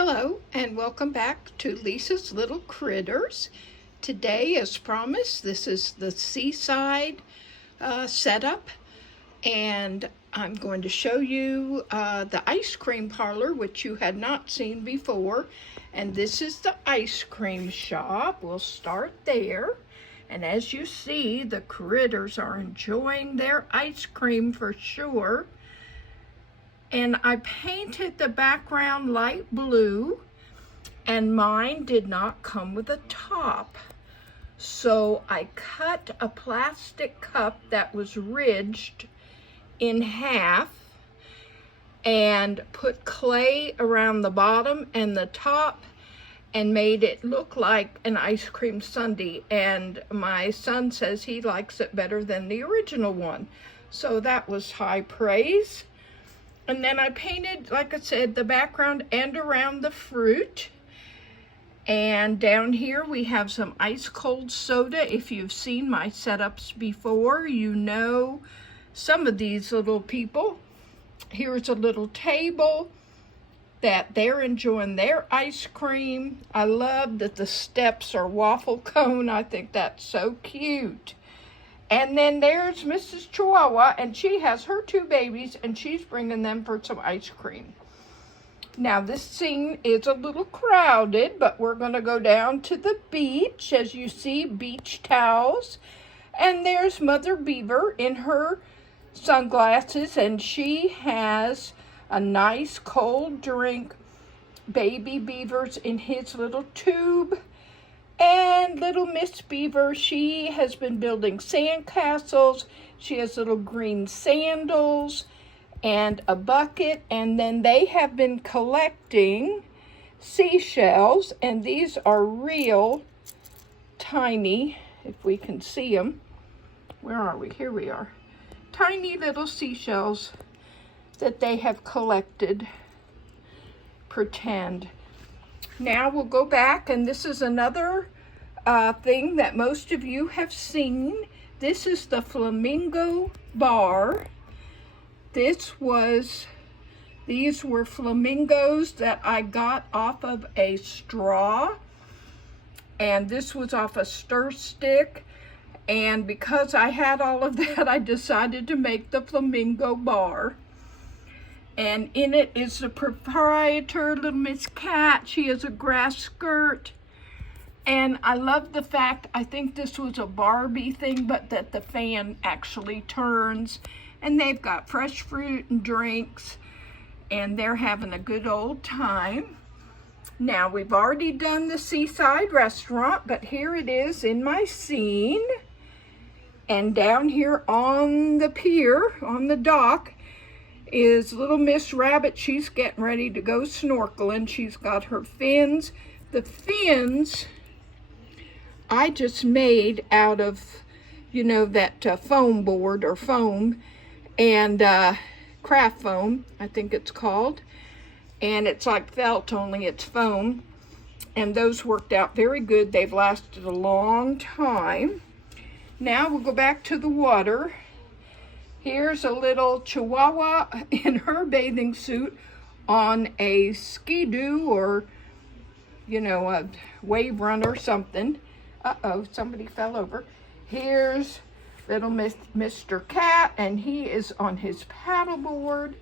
Hello and welcome back to Lisa's Little Critters. Today, as promised, this is the Seaside setup, and I'm going to show you the ice cream parlor, which you had not seen before. And this is the ice cream shop. We'll start there. And as you see, the critters are enjoying their ice cream for sure. And I painted the background light blue, and mine did not come with a top. So I cut a plastic cup that was ridged in half and put clay around the bottom and the top and made it look like an ice cream sundae. And my son says he likes it better than the original one. So that was high praise. And then I painted, like I said, the background and around the fruit. And down here we have some ice cold soda. If you've seen my setups before, you know some of these little people. Here's a little table that they're enjoying their ice cream. I love that the steps are waffle cone. I think that's so cute. And then there's Mrs. Chihuahua, and she has her two babies, and she's bringing them for some ice cream. Now, this scene is a little crowded, but we're going to go down to the beach. As you see, beach towels. And there's Mother Beaver in her sunglasses, and she has a nice cold drink. Baby Beaver's in his little tube. And little Miss Beaver, she has been building sand castles. She has little green sandals and a bucket. And then they have been collecting seashells. And these are real tiny, if we can see them. Where are we? Here we are. Tiny little seashells that they have collected. Pretend. Now we'll go back, and this is another thing that most of you have seen. This is the flamingo bar. These were flamingos that I got off of a straw, and this was off a stir stick. And because I had all of that, I decided to make the flamingo bar. And in it is the proprietor, little Miss Cat. She has a grass skirt. And I love the fact, I think this was a Barbie thing, but that the fan actually turns. And they've got fresh fruit and drinks. And they're having a good old time. Now, we've already done the Seaside restaurant, but here it is in my scene. And down here on the pier, on the dock, is little Miss Rabbit. She's getting ready to go snorkeling. She's got her fins. The fins I just made out of, you know, that foam board or foam and craft foam, I think it's called. And it's like felt, only it's foam. And those worked out very good. They've lasted a long time. Now we'll go back to the water. Here's a little Chihuahua in her bathing suit on a ski-doo or, you know, a wave run or something. Uh-oh, somebody fell over. Here's little Mr. Cat, and he is on his paddleboard.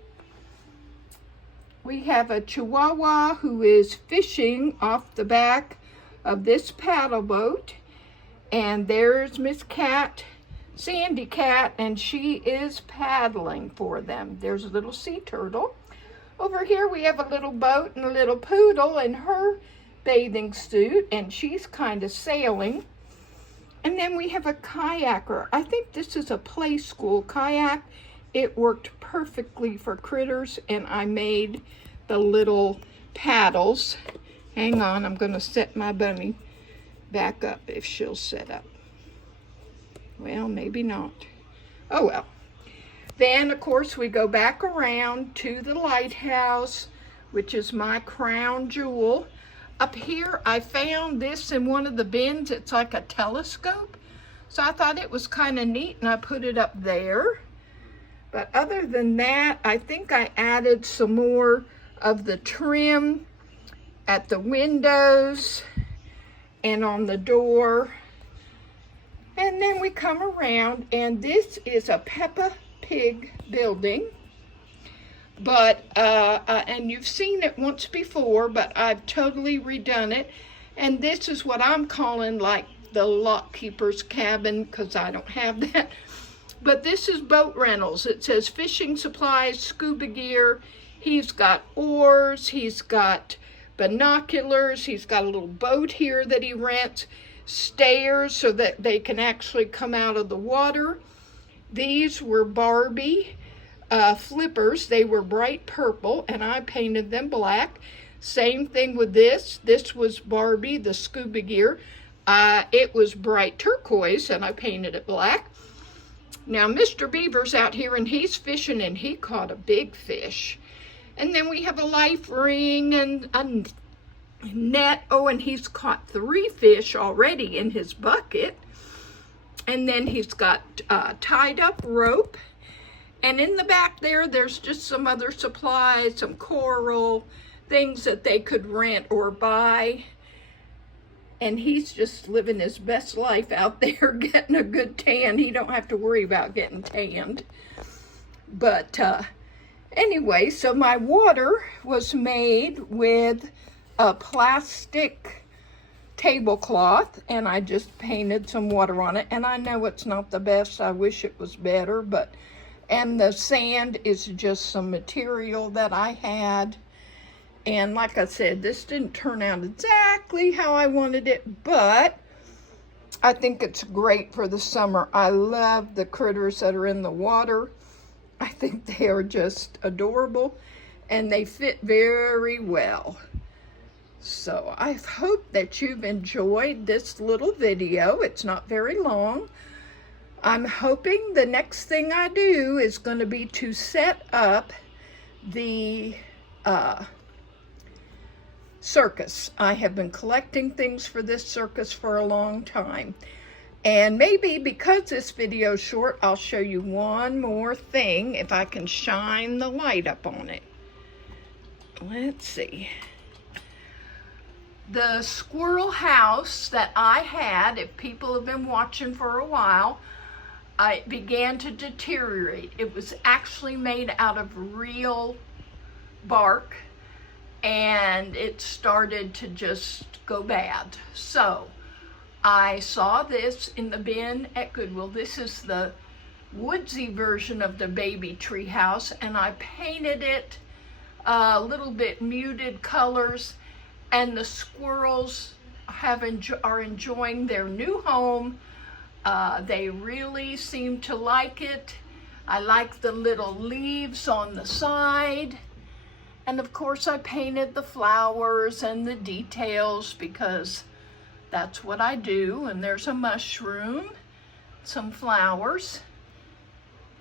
We have a Chihuahua who is fishing off the back of this paddle boat. And there's Miss Cat, Sandy Cat, and she is paddling for them. There's a little sea turtle. Over here we have a little boat and a little poodle in her bathing suit, and she's kind of sailing. And then we have a kayaker. I think this is a play school kayak. It worked perfectly for critters, and I made the little paddles. Hang on, I'm going to set my bunny back up if she'll set up. Well, maybe not. Oh, well. Then, of course, we go back around to the lighthouse, which is my crown jewel. Up here, I found this in one of the bins. It's like a telescope. So I thought it was kind of neat, and I put it up there. But other than that, I think I added some more of the trim at the windows and on the door. And then we come around, and this is a Peppa Pig building. But, and you've seen it once before, but I've totally redone it. And this is what I'm calling like the lock keeper's cabin, because I don't have that. But this is boat rentals. It says fishing supplies, scuba gear. He's got oars, he's got binoculars, he's got a little boat here that he rents, stairs so that they can actually come out of the water. These were Barbie flippers. They were bright purple, and I painted them black. Same thing with this. This was Barbie, the scuba gear. It was bright turquoise, and I painted it black. Now, Mr. Beaver's out here, and he's fishing, and he caught a big fish. And then we have a life ring and a net. Oh, and he's caught 3 fish already in his bucket. And then he's got tied up rope. And in the back there, there's just some other supplies, some coral, things that they could rent or buy. And he's just living his best life out there, getting a good tan. He don't have to worry about getting tanned. But anyway, so my water was made with a plastic tablecloth, and I just painted some water on it. And I know it's not the best. I wish it was better, but, and the sand is just some material that I had. And like I said, this didn't turn out exactly how I wanted it, but I think it's great for the summer. I love the critters that are in the water. I think they are just adorable, and they fit very well. So I hope that you've enjoyed this little video. It's not very long. I'm hoping the next thing I do is going to be to set up the circus. I have been collecting things for this circus for a long time. And maybe because this video is short, I'll show you one more thing if I can shine the light up on it. Let's see. The squirrel house that I had, if people have been watching for a while, it began to deteriorate. It was actually made out of real bark, and it started to just go bad. So I saw this in the bin at Goodwill. This is the woodsy version of the baby tree house, and I painted it a little bit muted colors, and the squirrels are enjoying their new home. They really seem to like it. I like the little leaves on the side. And of course I painted the flowers and the details because that's what I do. And there's a mushroom, some flowers.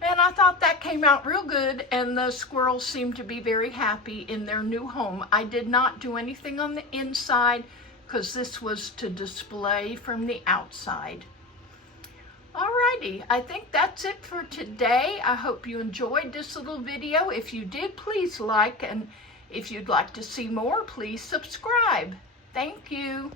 And I thought that came out real good, and the squirrels seemed to be very happy in their new home. I did not do anything on the inside because this was to display from the outside. Alrighty, I think that's it for today. I hope you enjoyed this little video. If you did, please like, and if you'd like to see more, please subscribe. Thank you.